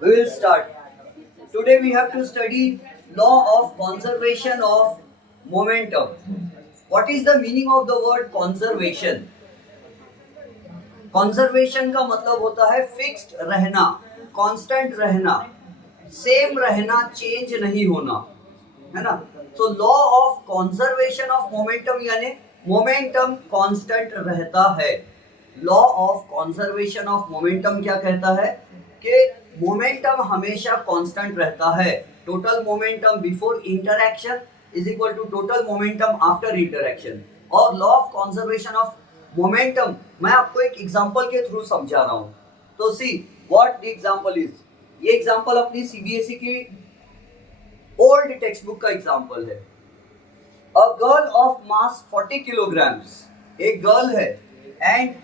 We will start. Today we have to study law of conservation of momentum. What is the meaning of the word conservation? Conservation का मतलब होता है fixed रहना, constant रहना, same रहना, change नहीं होना, है ना? So law of conservation of momentum यानी मोमेंटम कांस्टेंट रहता है. Law of conservation of momentum क्या कहता है कि मोमेंटम हमेशा कांस्टेंट रहता है. Total momentum before interaction is equal to total momentum after interaction. और law of conservation of momentum मैं आपको एक एग्जांपल के थ्रू समझा रहा हूं. तो see what the example is. ये एग्जांपल अपनी सीबीएसई की ओल्ड टेक्स्ट बुक का एग्जांपल है. A girl of mass 40 kilograms. एक गर्ल है and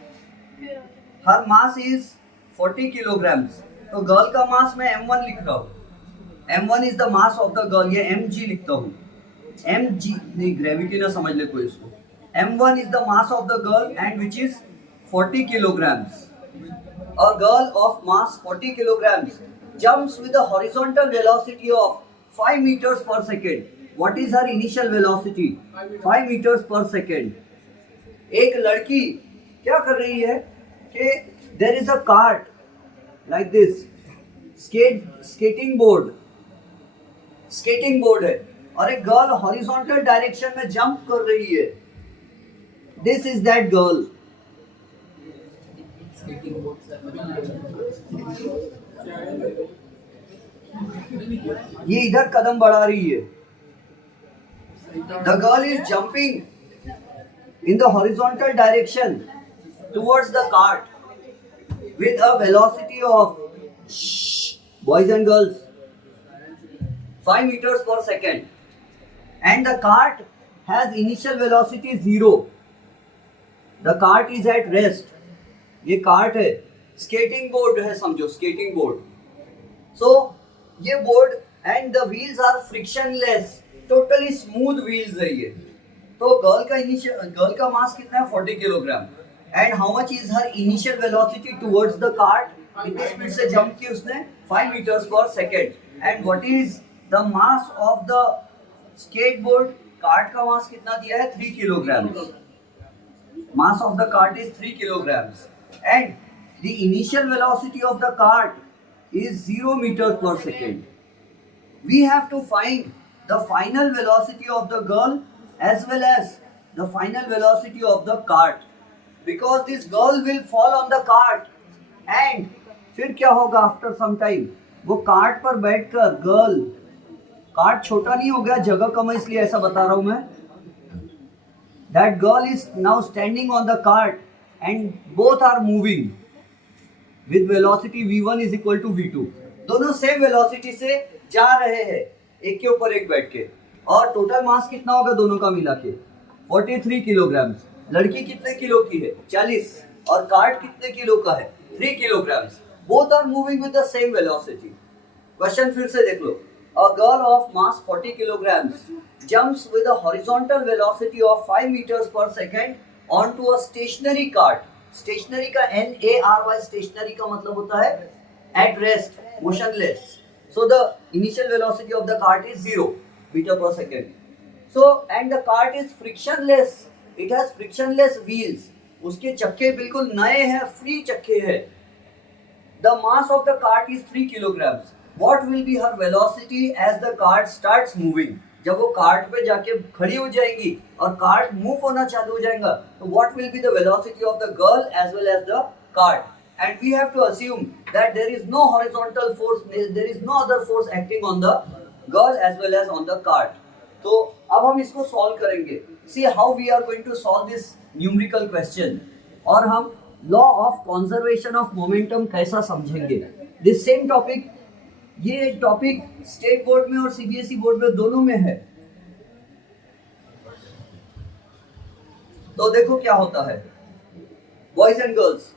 her mass is 40 kilograms. तो गर्ल का मास मैं m1 लिख रहा हूँ. m1 is the mass of the girl. ये mg लिखता हूँ. mg नहीं, ग्रेविटी ना समझ ले कोई इसको. m1 is the mass of the girl and which is 40 kilograms. A girl of mass 40 kilograms jumps with a horizontal velocity of 5 meters per second. What is her initial velocity? 5 meters per second. एक लड़की क्या कर रही है कि there is a cart like this, skating board है और एक गर्ल हॉरिजॉन्टल डायरेक्शन में जंप कर रही है. This is that girl. ये इधर कदम बढ़ा रही है. The girl is jumping in the horizontal direction towards the cart with a velocity of, boys and girls, 5 meters per second. And the cart has initial velocity 0. The cart is at rest. ये cart है, skating board है, समझो skating board. So ये board and the wheels are frictionless, totally smooth wheels है ये. तो girl का mass कितना है 40 kilogram. And how much is her initial velocity towards the cart. कितनी स्पीड से जंप की उसने? 5 meters per second. And what is the mass of the skate board. Cart का मास कितना दिया है? 3 kilogram. Mass of the cart is 3 kilograms and the initial velocity of the cart is 0 meters per second. We have to find the final velocity of the girl as well as the final velocity of the cart, because this girl will fall on the cart and फिर क्या होगा after some time? वो cart पर बैठकर girl, cart छोटा नहीं हो गया, जगह कम है इसलिए ऐसा बता रहा हूं मैं. That girl is now standing on the cart and both are moving with velocity v1 is equal to v2. दोनों सेम वेलोसिटी से जा रहे हैं एक के ऊपर एक बैठ के. और टोटल मास कितना होगा दोनों का मिला के? 43 किलोग्राम्स. लड़की कितने किलो की है? 40. और कार्ट कितने किलो का है? 3 kilograms. Both are moving with the same velocity. Question फिर से देख लो. A girl of mass 40 kilograms jumps with a horizontal velocity of 5 meters per second onto a stationary cart. Stationary का NARY, stationary का मतलब होता है at rest, motionless. So the initial velocity of the cart is 0 meter per second. So and the cart is frictionless. It has frictionless wheels. उसके चक्के बिल्कुल नए हैं, फ्री चक्के हैं. The mass of the cart is 3 kilograms. What will be her velocity as the cart starts moving? जब वो cart पे जाके खड़ी हो जाएगी और कार्ट मूव होना चालू हो जाएगा, तो what will be the velocity of the girl as well as the cart? And we have to assume that there is no horizontal force, there is no other force acting on the girl as well as on the cart. तो अब हम इसको solve करेंगे. See how we are going to solve this numerical question. और हम law of conservation of momentum कैसा समझेंगे. This same topic, ये टॉपिक स्टेट बोर्ड में और सीबीएसई बोर्ड में दोनों में है. तो देखो क्या होता है. Boys and girls,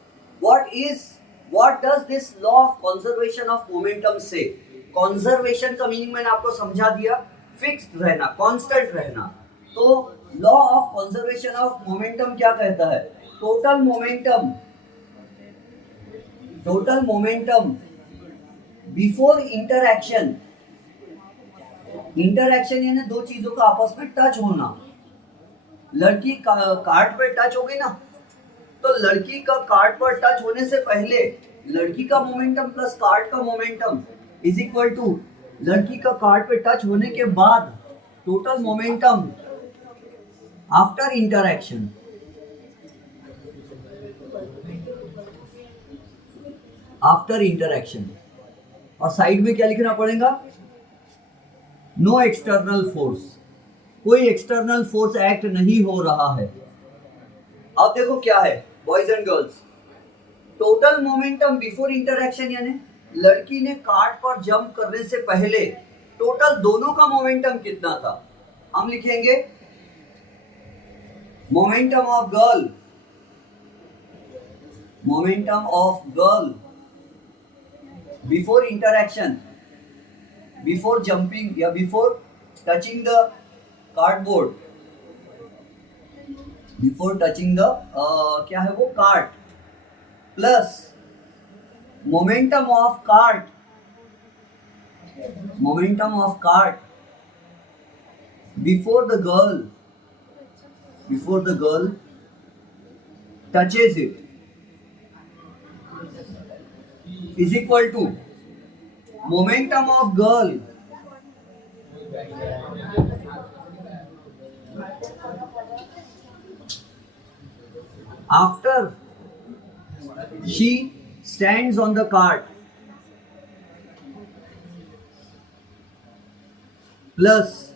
what does this law of conservation of momentum से? कंजर्वेशन का मीनिंग मैंने आपको समझा दिया, फिक्स्ड रहना, कांस्टेंट रहना. तो law of conservation of momentum क्या कहता है? Total momentum before interaction, interaction यानी दो चीजों का आपस में टच होना। लड़की कार्ड पे टच होगी ना, तो लड़की का कार्ड पर टच होने से पहले लड़की का मोमेंटम प्लस कार्ड का मोमेंटम इज इक्वल टू लड़की का कार्ड पे टच होने के बाद total momentum after interaction. After interaction. और साइड में क्या लिखना पड़ेगा? नो एक्सटर्नल फोर्स, कोई एक्सटर्नल फोर्स एक्ट नहीं हो रहा है। अब देखो क्या है boys and girls, total momentum before interaction यानी लड़की ने कार्ड पर जंप करने से पहले टोटल दोनों का मोमेंटम कितना था। हम लिखेंगे momentum of girl, momentum of girl before interaction, before jumping या before touching the cardboard, before touching the क्या है वो card, plus momentum of card, momentum of card before the girl, before the girl touches it is equal to momentum of girl after she stands on the cart plus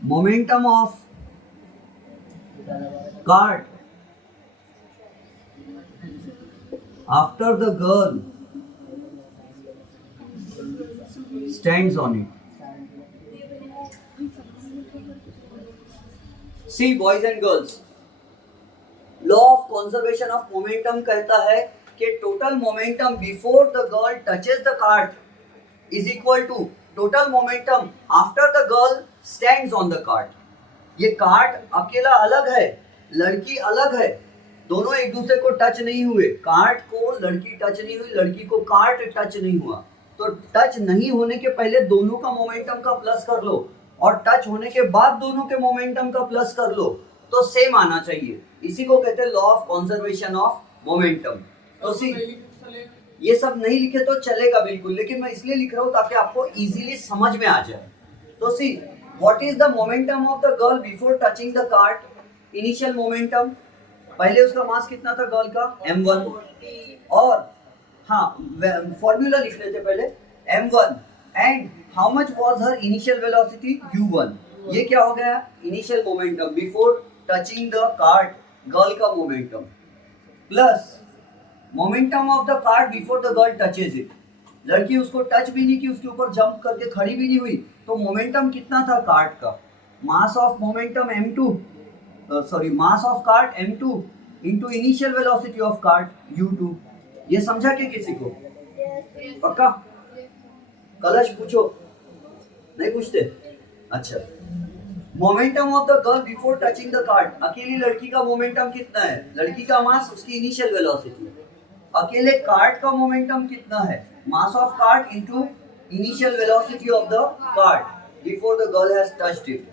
momentum of cart after the girl stands on it. See boys and girls, law of conservation of momentum कहता है कि total momentum before the girl touches the cart is equal to total momentum after the girl stands on the cart. ये cart अकेला अलग है, लड़की अलग है, दोनों एक दूसरे को टच नहीं हुए। कार्ट को लड़की टच नहीं हुई, लड़की को कार्ट टच नहीं हुआ। तो टच नहीं होने के पहले दोनों का मोमेंटम का प्लस कर लो और टच होने के बाद दोनों के मोमेंटम का प्लस कर लो, तो सेम आना चाहिए। इसी को कहते हैं law of conservation of momentum. तो सी ये सब नहीं लिखे तो चलेगा बिल्कुल, लेकिन मैं इसलिए लिख रहा हूँ ताकि आपको इजीली समझ में आ जाए। तो see what is the momentum of the girl before touching the cart? Initial momentum, पहले उसका मास कितना था गर्ल का? m1। और हाँ फॉर्मूला लिख लेते पहले, m1 and how much was her initial velocity? u1। ये क्या हो गया? Initial momentum before touching the cart, girl का momentum, plus momentum of the cart before the girl touches it. लड़की उसको टच भी नहीं की, उसके ऊपर जंप करके खड़ी भी नहीं हुई, तो मोमेंटम कितना था कार्ट का? Mass of momentum m2, sorry mass of cart m2 into initial velocity of cart u2। ये समझा क्या किसी को? पक्का? कलश पूछो, नहीं पूछते? अच्छा, momentum of the girl before touching the cart, अकेली लड़की का मोमेंटम कितना है? लड़की का मास, उसकी इनिशियल वेलोसिटी। अकेले कार्ट का मोमेंटम कितना है? Mass of cart into initial velocity of the cart before the girl has touched it.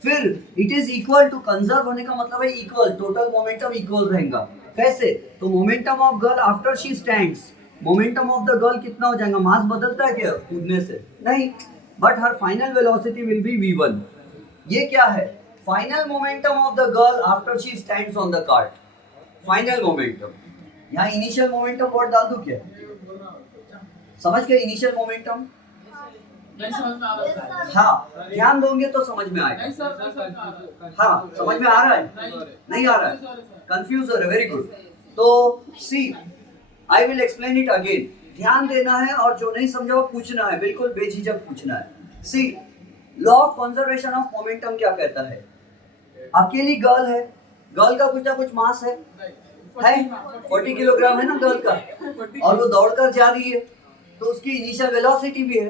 फिर it is equal to, conserve होने का मतलब है इक्वल, टोटल मोमेंटम इक्वल रहेगा। कैसे? तो momentum of girl after she stands, momentum of the girl कितना हो जाएगा? मास बदलता है क्या कूदने से? नहीं, but her final velocity will be v1। ये क्या है? Final momentum of the girl after she stands on the cart, final momentum. यहाँ इनिशियल मोमेंटम वर्ड डाल दूं क्या? समझ गए इनिशियल मोमेंटम? हाँ, ध्यान दोगे तो समझ में आएगा। हाँ, समझ में आ रहा है? नहीं आ रहा है? कंफ्यूज हो रहा है? Very good. तो see I will explain it again. ध्यान देना है और जो नहीं समझा वो पूछना है, बिल्कुल बेझिझक पूछना है। See law of conservation of momentum क्या कहता है? अकेली गर्ल है, गर्ल का कुछ ना कुछ मास है 40 किलोग्राम है ना गर्ल का, और वो दौड़कर जा रही है तो उसकी इनिशियल वेलोसिटी भी है।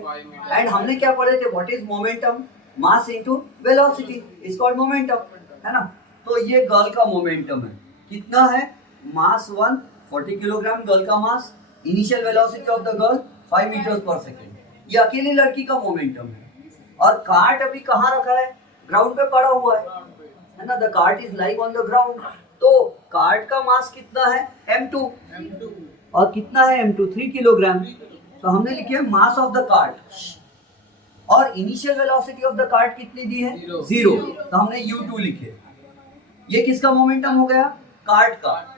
एंड हमने क्या पढ़े थे? What is momentum? Mass into velocity is called momentum, है ना? तो ये गर्ल का मोमेंटम है, कितना है? मास 1 40 किलोग्राम गर्ल का mass, initial velocity of the girl 5 metres per second. ये अकेली लड़की का मोमेंटम है और कार्ट अभी कहाँ रखा है, ग्राउंड पे पड़ा हुआ है ना, the cart is lying on the ground. तो कार्ट का मास कितना है m2 और कितना है m2 3 किलोग्राम। तो हमने लिखे मास ऑफ द कार्ट और initial velocity of the cart कितनी दी है 0, तो हमने u2 लिखे। ये किसका मोमेंटम हो गया, कार्ट का।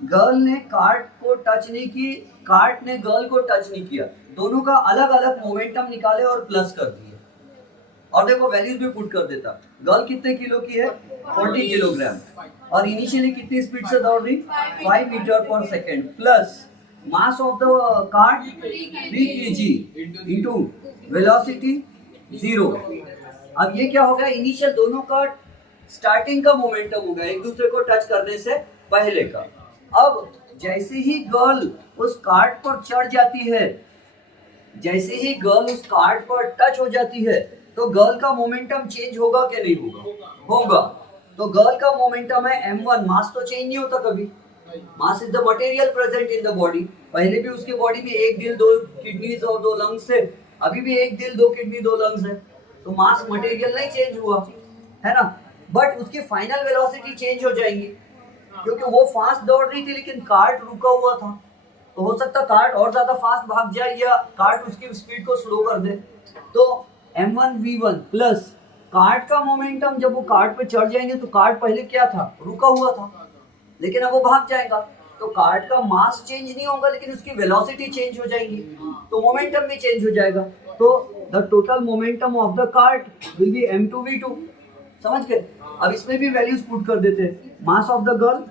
गर्ल ने कार्ट को टच नहीं की, कार्ट ने गर्ल को टच नहीं किया, दोनों का अलग अलग मोमेंटम निकाले और प्लस कर दिए। और देखो वैल्यूज भी पुट कर देता, गर्ल कितने किलो की है 40 किलोग्राम और इनिशियली कितनी स्पीड से दौड़ रही 5 metre per second plus mass of the cart 3 kg into velocity 0। अब ये क्या हो गया, इनिशियल दोनों का स्टार्टिंग का मोमेंटम हो गया एक दूसरे को टच करने से पहले का। अब जैसे ही गर्ल उस कार्ट पर चढ़ जाती है, जैसे ही गर्ल उस कार्ट पर टच हो जाती है तो गर्ल का मोमेंटम चेंज होगा कि नहीं होगा, होगा। तो गर्ल का मोमेंटम है m1, मास तो चेंज नहीं होता कभी, mass is the material present in the body. पहले भी उसके बॉडी में एक दिल, 2 किडनीज और 2 लंग्स थे, अभी भी एक दिल, 2 किडनी, 2 लंग्स है, तो मास मटेरियल नहीं चेंज हुआ है ना। बट उसकी फाइनल वेलोसिटी चेंज हो जाएंगी क्योंकि वो फास्ट दौड़ रही थी लेकिन कार्ट रुका हुआ था, तो हो सकता कार्ट और ज्यादा फास्ट भाग जाए या कार्ट उसकी स्पीड को स्लो कर दे। तो m1v1 प्लस कार्ट का मोमेंटम, जब वो कार्ट पे चढ़ जाएंगे तो कार्ट पहले क्या था, रुका हुआ था, लेकिन अब वो भाग जाएगा तो कार्ट का मास चेंज नहीं होगा लेकिन उसकी वेलोसिटी चेंज हो जाएगी, तो मोमेंटम भी चेंज हो जाएगा। तो the total momentum of the cart will be m2v2। समझ गए। अब इसमें भी वैल्यूज पुट कर देते हैं। मास ऑफ द गर्ल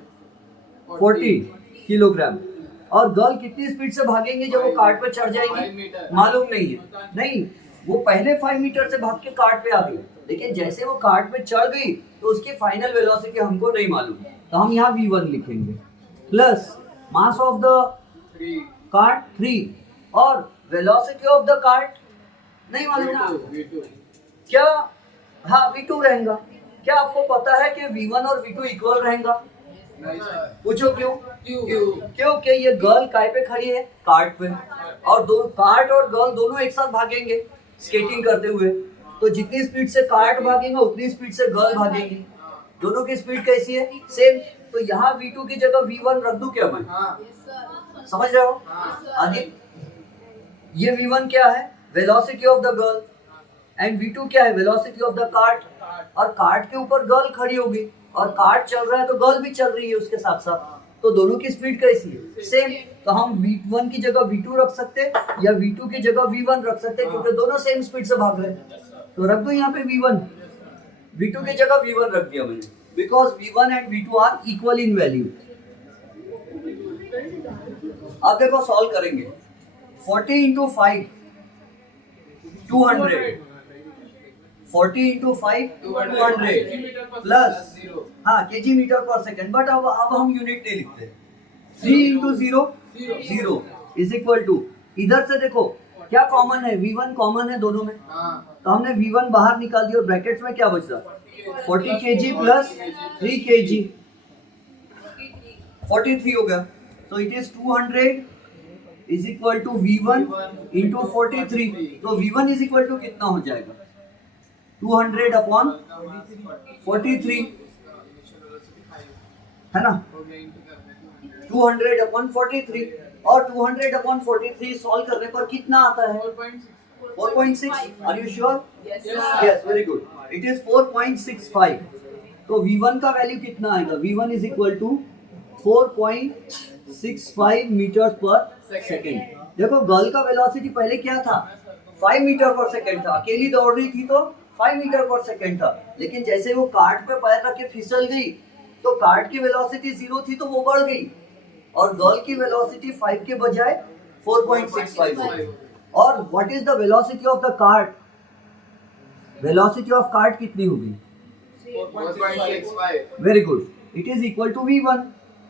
40 किलोग्राम और गर्ल कितनी स्पीड से भागेंगे जब वो कार्ट पे चढ़ जाएंगे, मालूम नहीं है। नहीं, वो पहले 5 मीटर से भाग के कार्ट पे आ गई, लेकिन जैसे वो कार्ट पे चढ़ गई तो उसकी फाइनल वेलोसिटी हमको नहीं मालूम, तो हम यहाँ v1 लिखेंगे plus mass of the cart 3 और वेलोसिटी ऑफ द कार्ट नहीं मालूम क्या, हाँ v2 रहेगा। क्या आपको पता है कि v1 और v2 इक्वल रहेगा? पूछो क्यों? क्योंकि ये गर्ल काय पे खड़ी है, कार्ट पे, और दो कार्ट और गर्ल दोनों एक साथ भागेंगे स्केटिंग करते हुए, तो जितनी स्पीड से कार्ट भागेगा उतनी स्पीड से गर्ल भागेगी। दोनों की स्पीड कैसी है, सेम। तो यहाँ v2 की जगह v1 रख दूं क्या मैं? समझ रहे हो? आगे ये v1 क्या है, velocity of the girl, and v2 क्या है, वेलोसिटी ऑफ द कार्ट। और कार्ट के ऊपर गर्ल खड़ी होगी और कार्ट चल रहा है तो गर्ल भी चल रही है उसके साथ साथ, तो दोनों की स्पीड कैसी है, सेम। तो हम v1 की जगह v2 रख सकते हैं या v2 की जगह v1 रख सकते हैं क्योंकि दोनों सेम स्पीड से भाग रहे हैं। तो रख दो यहाँ पे v1, v2 की जगह v1 रख दिया मैंने, because v1 and v2 are equal in value. अब देखो सॉल्व करेंगे। 40 into 5 200, 40 into 5 200 plus kg meter per second. But अब हम यूनिट नहीं लिखते। 3 इंटू 0 0 इज इक्वल टू, इधर से देखो क्या कॉमन है, v1 कॉमन है दोनों में, तो हमने v1 बाहर निकाल दिया और ब्रैकेट्स में क्या बच रहा, 40 kg प्लस 3 kg 43 हो गया। तो it is 200 is equal to v1 into 43। तो v1 इज इक्वल टू कितना हो जाएगा, 200 अपॉन 43 है ना, 200 अपॉन 43। और 200 अपॉन 43 सॉल्व करने पर कितना आता है, 4.6। Are you sure? Yes, very good, it is 4.65। तो v1 का वैल्यू कितना आएगा, v1 is equal to 4.65 meter per second. देखो गर्ल का वेलोसिटी पहले क्या था, 5 मीटर पर सेकेंड था, अकेली दौड़ रही थी तो 5 मीटर पर सेकेंड था, लेकिन जैसे वो कार्ट पे पैर रख के फिसल गई तो कार्ट की वेलोसिटी 0 थी तो वो बढ़ गई और गर्ल की वेलोसिटी 5 के बजाय 4.65 हो गई। और what is the velocity of the cart, velocity of cart कितनी होगी, 4.65। Very good, it is equal to v1,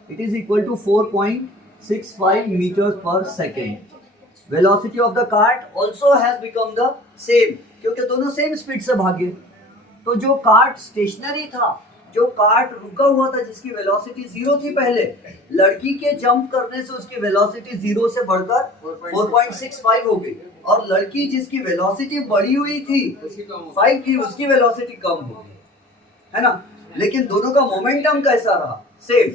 it is equal to 4.65 meters per second. Velocity of the cart also has become the same, क्योंकि दोनों same speed से भागे। तो जो cart stationery था, जो कार्ट रुका हुआ था जिसकी वेलोसिटी 0 थी पहले, लड़की के जंप करने से उसकी वेलोसिटी 0 से बढ़कर 4.65 हो गई, और लड़की जिसकी वेलोसिटी बढ़ी हुई थी 5 की, उसकी वेलोसिटी कम हो गई, है ना। लेकिन दोनों का मोमेंटम कैसा रहा? सेम।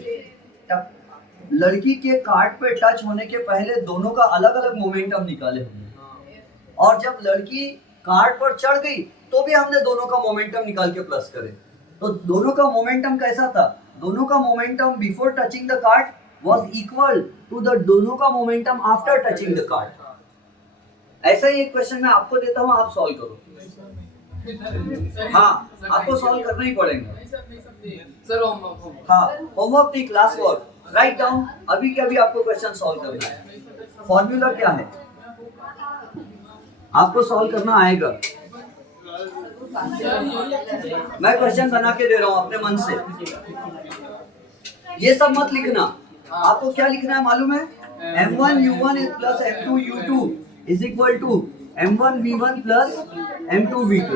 लड़की के कार्ट पे टच होने के पहले दोनों का अलग अलग मोमेंटम निकाले हमने, और जब लड़की कार्ट पर चढ़ गई तो भी हमने दोनों का मोमेंटम निकाल के प्लस करे। तो दोनों का मोमेंटम कैसा था? दोनों का momentum before touching the cart was equal to the दोनों का momentum after touching the cart. ऐसा ही एक क्वेश्चन मैं आपको देता हूं, आप सॉल्व करो। हाँ, आपको सॉल्व करना ही पड़ेगा सर। हाँ, होमवर्क नहीं, क्लास वर्क। राइट डाउन, अभी के अभी आपको क्वेश्चन सॉल्व करना है। फॉर्मूला क्या है आपको सॉल्व करना आएगा। मैं क्वेश्चन बना के दे रहा हूं अपने मन से, ये सब मत लिखना। आपको क्या लिखना है मालूम है? m1 u1 plus m2 u2 is equal to m1 v1 plus m2 v2।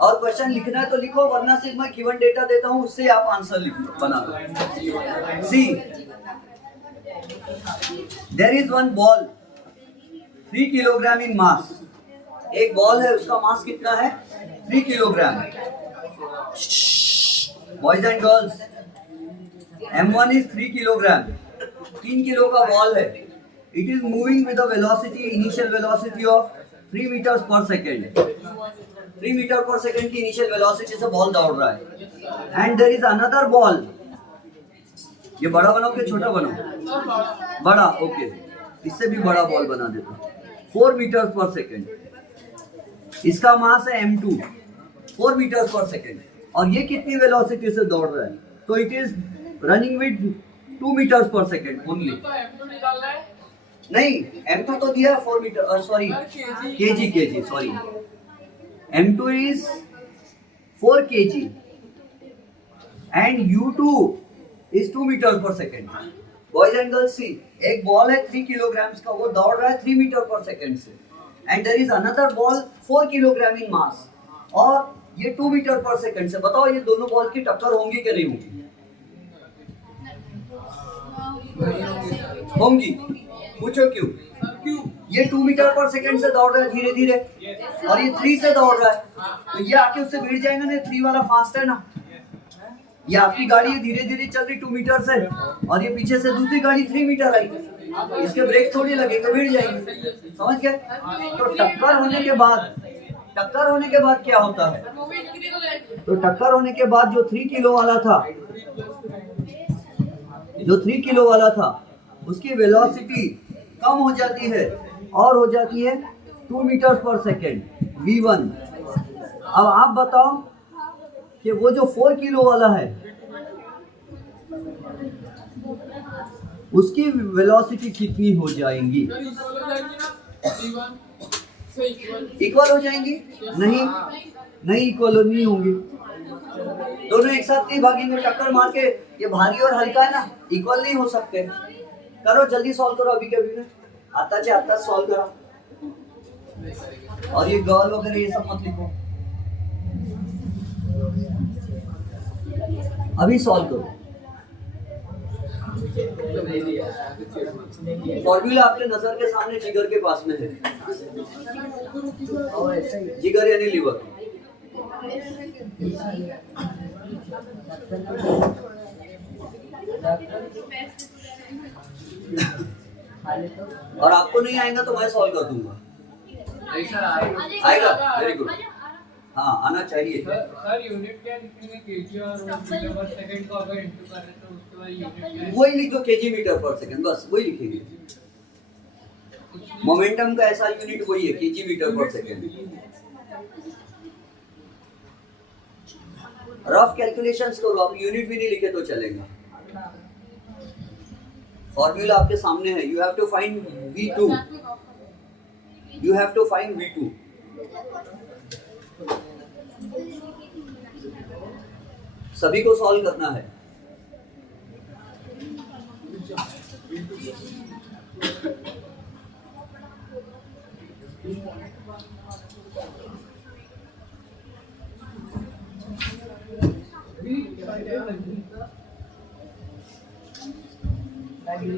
और क्वेश्चन लिखना है तो लिखो, वरना सिर्फ मैं गिवन डेटा देता हूं, उससे आप आंसर लिखो, बना दो। See, there is one ball 3 kilogram in mass. एक बॉल है, उसका मास कितना है? 3 kilogram. Boys and girls, m1 is 3 kilogram, 3 kilo का बॉल है। It is moving with a velocity, initial velocity of 3 metres per second. 3 metre per second की initial velocity से ball दौड़ रहा है। And there is another ball, ये बड़ा बनाओ कि छोटा बनाओ? बड़ा, ओके। इससे भी बड़ा बॉल बना देता हूं, 4 मीटर पर सेकेंड। इसका मास है m2, 4 मीटर पर सेकेंड, और ये कितनी वेलोसिटी से दौड़ रहा है? तो it is running with 2 meter per second only. नहीं, m2 तो दिया 4 meter, sorry kg, sorry. m2 is 4 kg and u2 is 2 meters per second। Boys and girls see, एक बॉल है 3 किलोग्राम का, वो दौड़ रहा है 3 मीटर पर सेकेंड से, and there is another ball 4 kilogram in mass, और ये 2 मीटर पर सेकेंड से। बताओ ये दोनों बॉल की टक्कर होंगी कि नहीं होंगी? होंगी। पूछो क्यों? ये 2 मीटर पर सेकेंड से दौड़ रहा है धीरे धीरे, और ये 3 से दौड़ रहा है, तो ये आके उससे भिड़ जाएगा ना। 3 वाला फास्ट है ना, ये आपकी गाड़ी धीरे धीरे चल रही 2 मीटर से, और ये पीछे से दूसरी गाड़ी 3 मीटर आई, इसके ब्रेक थोड़ी लगेगा, भिड़ जाएगी। समझ गए? तो टक्कर होने के बाद क्या होता है? तो टक्कर होने के बाद जो 3 किलो वाला था, उसकी वेलोसिटी कम हो जाती है और हो जाती है 2 मीटर पर सेकेंड, v1। अब आप बताओ कि वो जो 4 किलो वाला है उसकी वेलोसिटी कितनी हो जाएंगी? इक्वल हो जाएंगी? नहीं इक्वल नहीं होंगी। दोनों एक साथ नहीं भागेंगे, टक्कर मार के। ये भारी और हल्का है ना, इक्वल नहीं हो सकते। करो जल्दी सॉल्व करो, अभी के अभी में आता सॉल्व करो। और ये गर्ल वगैरह ये सब मत लिखो, अभी सॉल्व करो। फॉर्मूला आपके नजर के सामने जिगर के पास में है। जिगर यानी लिवर। और आपको नहीं आएगा तो मैं सॉल्व कर दूंगा। आएगा? Very good. हाँ, आना चाहिए। सर यूनिट क्या लिखेंगे? केजी और मीटर पर सेकंड को अगर इनटू करें तो उसके बाद यूनिट वही लिख दो, केजी मीटर पर सेकंड, बस वही लिखेंगे। मोमेंटम का ऐसा यूनिट वही है, केजी मीटर पर सेकंड। रफ कैलकुलेशंस करो, आप यूनिट भी नहीं लिखे तो चलेगा। फॉर्मूला आपके सामने है। You have to find v2। You have to find v2। सभी को सॉल्व करना है।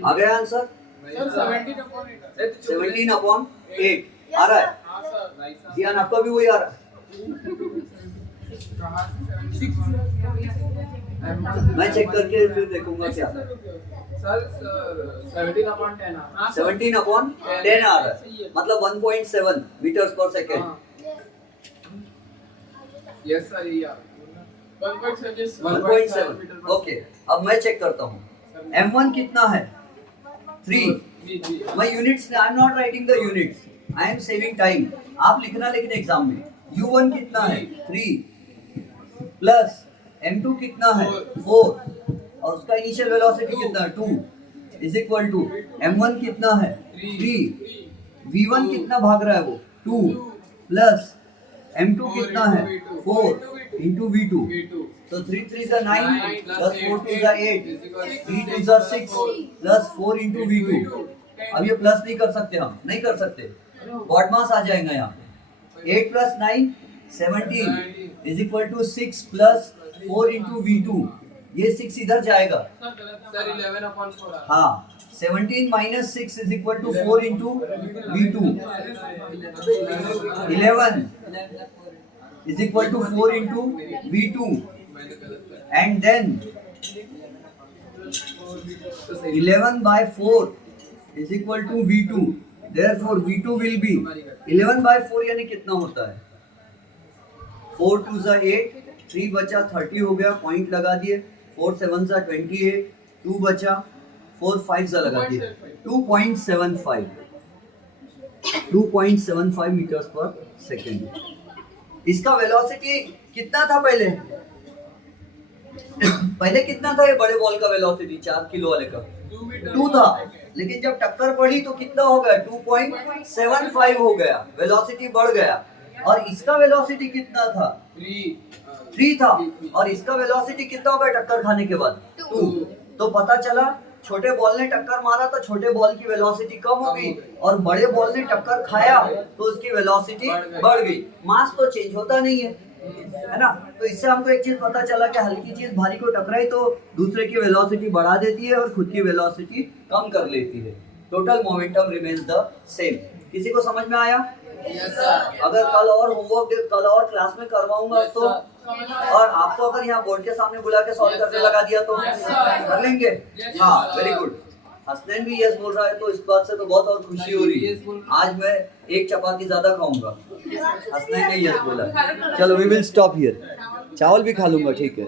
आ गया आंसर? सर 17 upon 8 17/8 आ रहा है? हाँ सर जियान आपका भी वही आ रहा है? मैं चेक करके फिर देखूंगा क्या है। सर 17 upon 10 17/10 आ रहा है, मतलब 1.7 metres per second. Yes sir या 1.7 ओके। अब मैं चेक करता हूँ m1 कितना है? 3। मैं units, I am not writing the units, I am saving time. आप लिखना लेकिन एग्जाम में। u1 कितना है? 3 प्लस m2 कितना है? 4 और उसका इनिशियल वेलोसिटी कितना है? 2 इज इक्वल टू m1 कितना है? 3 v1 कितना भाग रहा है वो? 2 प्लस m2 कितना है? 4 इंटू v2। तो 3 3 is 9 plus 4 2 is 8 3 2 is 6 plus 4 into v2। अब ये प्लस नहीं कर सकते, हम नहीं कर सकते, बॉड मास आ जाएगा यहाँ पे। 8 plus 9 17 is equal to 6 plus 4 into v2। ये 6 इधर जाएगा सर 11 upon 4 हाँ। 17 minus 6 is equal to 4 into v2। 11 is equal to 4 into v2 and then 11 by 4 is equal to v2, therefore v2 will be 11 by 4 यानी कितना होता है? 4 2 जा 8 3 बचा 30 हो गया, पॉइंट लगा दिए। 4 7 जा 28 2 बचा 4 5 जा लगा दिए 2.75 मीटर्स पर सेकेंड। इसका वेलोसिटी कितना था पहले? पहले कितना था ये बड़े बॉल का वेलोसिटी 4 किलो वाले का? 2 था, लेकिन जब टक्कर पड़ी तो कितना हो गया? 2.75 हो गया, वेलोसिटी बढ़ गया। और इसका वेलोसिटी कितना था? 3 था, और इसका वेलोसिटी कितना हो गया टक्कर खाने के बाद? 2। तो पता चला छोटे बॉल ने टक्कर मारा तो छोटे बॉल की वेलोसिटी कम हो गई, और बड़े बॉल ने टक्कर खाया तो उसकी वेलोसिटी बढ़ गई। मास तो चेंज होता नहीं है ना? तो इससे हमको एक चीज पता चला कि हल्की चीज भारी को टकराई तो दूसरे की वेलोसिटी बढ़ा देती है और खुद की वेलोसिटी कम कर लेती है। Total momentum remains the same. किसी को समझ में आया? अगर कल और होमवर्क कल और क्लास में करवाऊंगा तो, और आपको अगर यहाँ बोर्ड के सामने बुला के सॉल्व करने लगा दिया तो कर लेंगे? हाँ, वेरी गुड। हसनैन भी यस बोल रहा है, तो इस बात से तो बहुत और खुशी हो रही है। आज मैं एक चपाती ज्यादा खाऊंगा। हसनैन ने यस बोला। चलो वी विल स्टॉप हियर। चावल भी खा लूंगा, ठीक है।